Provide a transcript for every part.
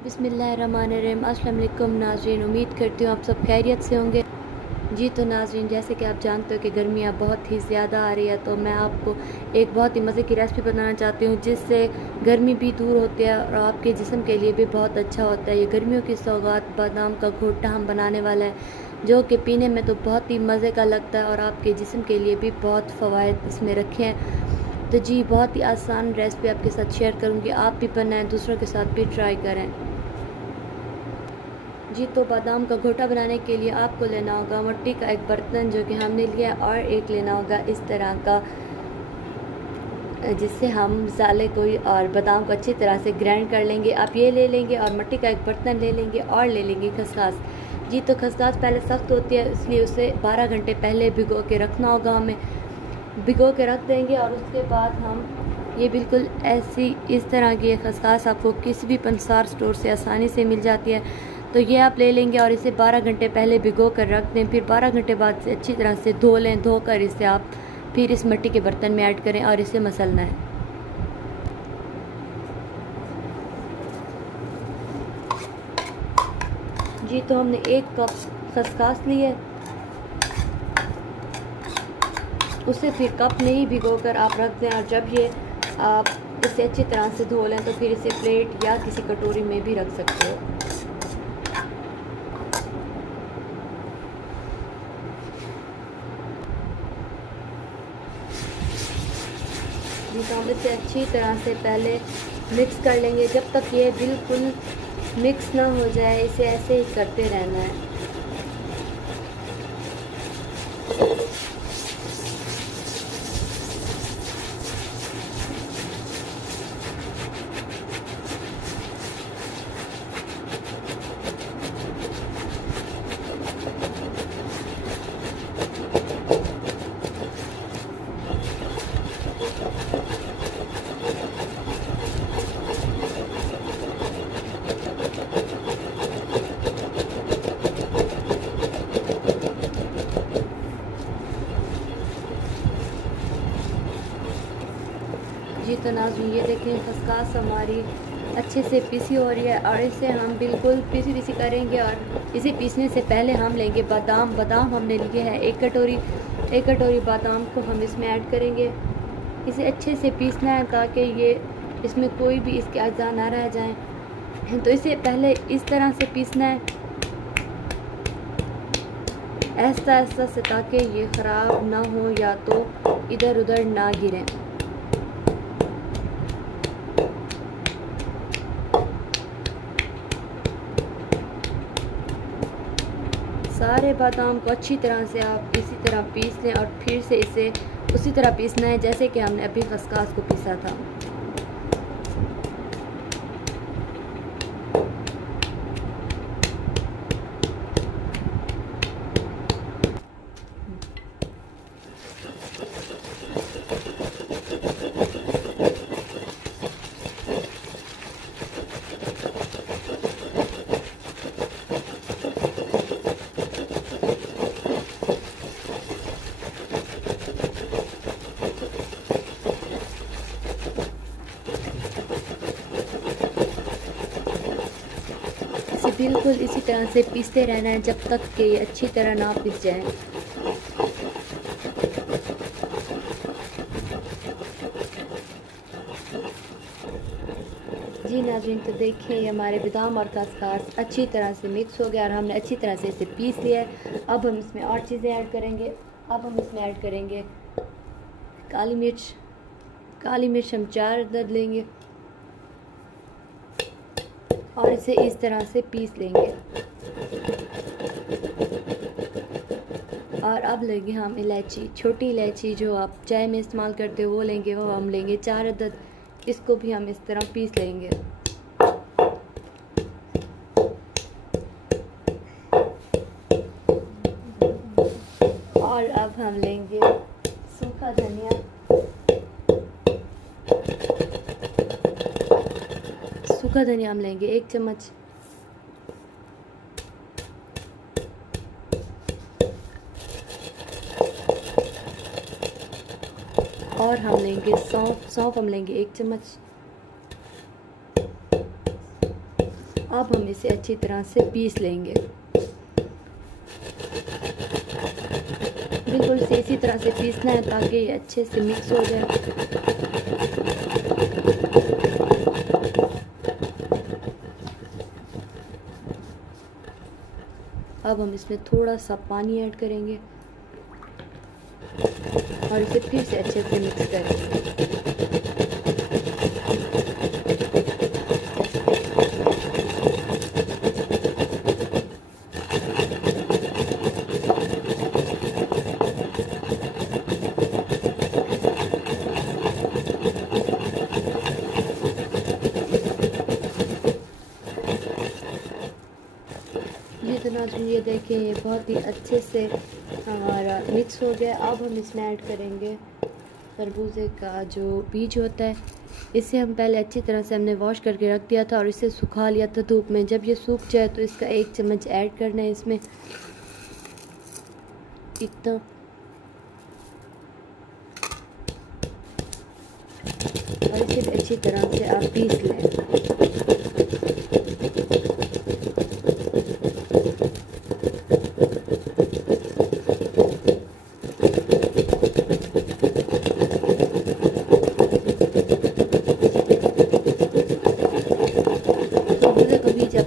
बिस्मिल्लाहिर्रहमानिर्रहीम। अस्सलाम वालेकुम नाज़रीन, उम्मीद करती हूँ आप सब खैरियत से होंगे। जी तो नाज़रीन, जैसे कि आप जानते हो कि गर्मियाँ बहुत ही ज़्यादा आ रही है, तो मैं आपको एक बहुत ही मज़े की रेसिपी बताना चाहती हूँ जिससे गर्मी भी दूर होती है और आपके जिस्म के लिए भी बहुत अच्छा होता है। ये गर्मियों की सौगात बादाम का घोटा हम बनाने वाला है, जो कि पीने में तो बहुत ही मज़े का लगता है और आपके जिस्म के लिए भी बहुत फ़वाइद इसमें रखे हैं। तो जी, बहुत ही आसान रेसिपी आपके साथ शेयर करूँगी, आप भी बनाएं, दूसरों के साथ भी ट्राई करें। जी तो बादाम का घोटा बनाने के लिए आपको लेना होगा मिट्टी का एक बर्तन जो कि हमने लिया, और एक लेना होगा इस तरह का जिससे हम मसाले को और बादाम को अच्छी तरह से ग्राइंड कर लेंगे। आप ये ले लेंगे और मिट्टी का एक बर्तन ले लेंगे और ले लेंगे खसखस। जी तो खसखस पहले सख्त होती है, इसलिए उसे 12 घंटे पहले भिगो के रखना होगा। हमें भिगो के रख देंगे और उसके बाद हम ये बिल्कुल ऐसी इस तरह की खसखस आपको किसी भी पंसार स्टोर से आसानी से मिल जाती है। तो ये आप ले लेंगे और इसे 12 घंटे पहले भिगो कर रख दें। फिर 12 घंटे बाद से अच्छी तरह से धो लें। धोकर इसे आप फिर इस मिट्टी के बर्तन में ऐड करें और इसे मसलना है। जी तो हमने 1 कप खसखस ली है, उसे फिर कप में ही भिगोकर आप रख दें। और जब ये आप इसे अच्छी तरह से धो लें तो फिर इसे प्लेट या किसी कटोरी में भी रख सकते हो। जी तो हम इसे अच्छी तरह से पहले मिक्स कर लेंगे। जब तक ये बिल्कुल मिक्स ना हो जाए, इसे ऐसे ही करते रहना है। जी तो नाज़रीन, ये देखें खसखस हमारी अच्छे से पीसी हो रही है और इसे हम बिल्कुल पीसी करेंगे। और इसे पीसने से पहले हम लेंगे बादाम। बादाम हमने लिए हैं 1 कटोरी बादाम को हम इसमें ऐड करेंगे। इसे अच्छे से पीसना है ताकि ये इसमें कोई भी इसके अज़ा ना रह जाएं। तो इसे पहले इस तरह से पीसना है, ऐसा से, ताकि ये ख़राब ना हो या तो इधर उधर ना गिरें। सारे बादाम को अच्छी तरह से आप इसी तरह पीस लें और फिर से इसे उसी तरह पीसना है जैसे कि हमने अभी खसखस को पीसा था। बिल्कुल इसी तरह से पीसते रहना है जब तक कि ये अच्छी तरह ना पिस जाए। जी नाज़रीन, तो देखिए ये हमारे बादाम और खसखस अच्छी तरह से मिक्स हो गया और हमने अच्छी तरह से इसे पीस लिया है। अब हम इसमें और चीज़ें ऐड करेंगे। अब हम इसमें ऐड करेंगे काली मिर्च। काली मिर्च हम 4 अदद लेंगे और इसे इस तरह से पीस लेंगे। और अब लेंगे हम इलायची, छोटी इलायची जो आप चाय में इस्तेमाल करते हो वो लेंगे, वो हम लेंगे 4 अदद। इसको भी हम इस तरह पीस लेंगे। और अब हम लेंगे सूखा धनिया। सूखा धनिया हम लेंगे 1 चम्मच। और हम लेंगे सौंफ हम लेंगे 1 चम्मच। अब हम इसे अच्छी तरह से पीस लेंगे। बिल्कुल से इसी तरह से पीसना है ताकि ये अच्छे से मिक्स हो जाए। अब हम इसमें थोड़ा सा पानी ऐड करेंगे और इसे फिर से अच्छे से मिक्स करेंगे। तो नाज़रीन ये देखें ये बहुत ही अच्छे से हमारा मिक्स हो गया। अब हम इसमें ऐड करेंगे तरबूजे का जो बीज होता है। इसे हम पहले अच्छी तरह से हमने वॉश करके रख दिया था और इसे सुखा लिया था धूप में। जब ये सूख जाए तो इसका 1 चम्मच ऐड करना है इसमें, इतना। और इसे भी अच्छी तरह से आप पीस लें।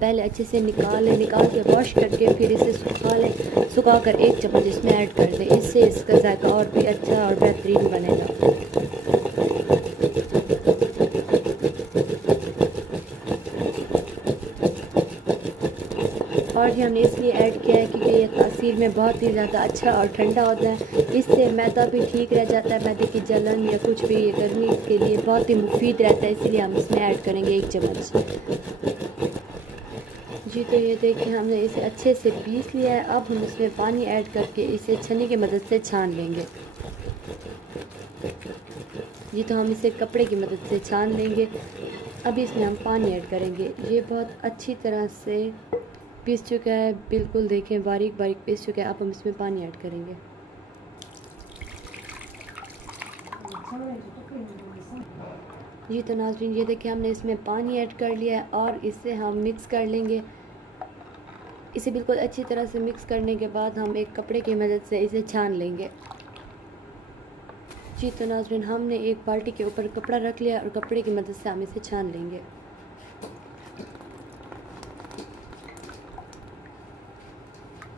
पहले अच्छे से निकाल के वॉश करके फिर इसे सुखा कर 1 चम्मच इसमें ऐड कर दें। इससे इसका जायका और भी अच्छा और बेहतरीन बनेगा। और ये हमने इसलिए ऐड किया है क्योंकि ये तासीर में बहुत ही ज़्यादा अच्छा और ठंडा होता है। इससे मैदा भी ठीक रह जाता है, मैदे की जलन या कुछ भी गर्मी के लिए बहुत ही मुफीद रहता है, इसलिए हम इसमें ऐड करेंगे 1 चम्मच। जी तो ये देखिए हमने इसे अच्छे से पीस लिया है। अब हम इसमें पानी ऐड करके इसे छन्नी की मदद से छान लेंगे। जी तो हम इसे कपड़े की मदद से छान लेंगे। अब इसमें हम पानी ऐड करेंगे। ये बहुत अच्छी तरह से पीस चुका है, बिल्कुल देखें बारीक बारीक पीस चुका है। अब हम इसमें पानी ऐड करेंगे। जी तो नाज़रीन ये देखिए हमने इसमें पानी ऐड कर लिया है और इसे हम मिक्स कर लेंगे। इसे बिल्कुल अच्छी तरह से मिक्स करने के बाद हम एक कपड़े की मदद से इसे छान लेंगे। जी तो नाज़रीन हमने एक बाल्टी के ऊपर कपड़ा रख लिया और कपड़े की मदद से हम इसे छान लेंगे।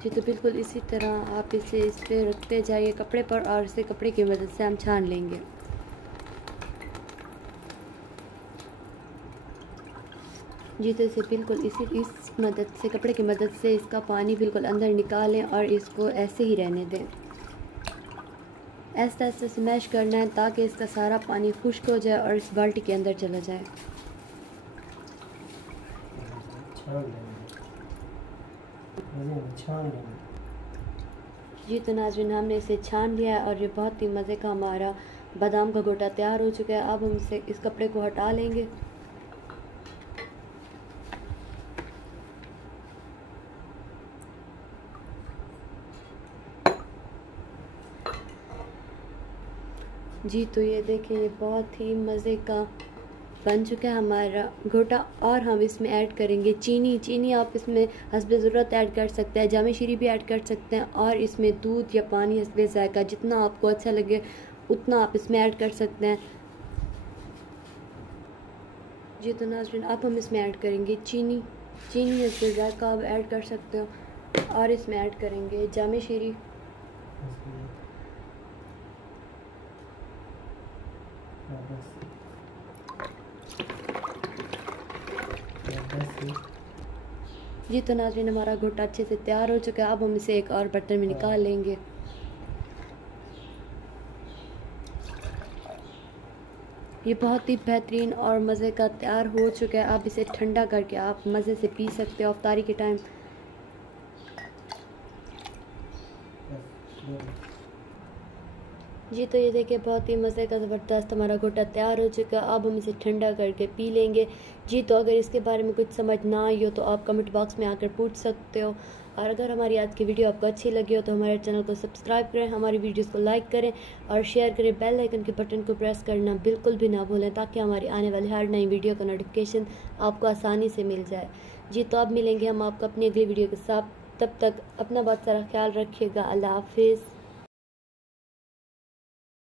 जी तो बिल्कुल इसी तरह आप इसे इस पर रखते जाइए कपड़े पर और इसे कपड़े की मदद से हम छान लेंगे। जी तो इसे बिल्कुल इस मदद से कपड़े की मदद से इसका पानी बिल्कुल अंदर निकालें और इसको ऐसे ही रहने दें। ऐसा ऐसे स्मैश करना है ताकि इसका सारा पानी खुश्क हो जाए और इस बाल्टी के अंदर चला जाए। जी तो नाज़रीन हमने इसे छान लिया है और ये बहुत ही मज़े का हमारा बादाम का गोटा तैयार हो चुका है। अब हम इसे इस कपड़े को हटा लेंगे। जी तो ये देखिए ये बहुत ही मज़े का बन चुका है हमारा गोटा। और हम इसमें ऐड करेंगे चीनी आप इसमें हस्बे ज़रूरत ऐड कर सकते हैं, जामे शीरी भी ऐड कर सकते हैं और इसमें दूध या पानी हस्बे ज़ायका जितना आपको अच्छा लगे उतना आप इसमें ऐड कर सकते हैं। जी तो नाज़रीन अब हम इसमें ऐड करेंगे चीनी हस्बे ज़ायका आप ऐड कर सकते हो और इसमें ऐड करेंगे जामे शीरी। जी तो नाज़रीन हमारा घोटा अच्छे से तैयार हो चुका है। अब हम इसे एक और बर्तन में निकाल लेंगे। ये बहुत ही बेहतरीन और मज़े का तैयार हो चुका है। आप इसे ठंडा करके आप मज़े से पी सकते हो इफ्तारी के टाइम। जी तो ये देखिए बहुत ही मज़े का ज़बरदस्त हमारा घोटा तैयार हो चुका है। अब हम इसे ठंडा करके पी लेंगे। जी तो अगर इसके बारे में कुछ समझ ना आई हो तो आप कमेंट बॉक्स में आकर पूछ सकते हो। और अगर हमारी आज की वीडियो आपको अच्छी लगी हो तो हमारे चैनल को सब्सक्राइब करें, हमारी वीडियोस को लाइक करें और शेयर करें। बेल आइकन के बटन को प्रेस करना बिल्कुल भी ना भूलें ताकि हमारी आने वाली हर नई वीडियो का नोटिफिकेशन आपको आसानी से मिल जाए। जी तो अब मिलेंगे हम आपको अपनी अगली वीडियो के साथ। तब तक अपना बहुत सारा ख्याल रखिएगा। अल्लाह हाफिज़।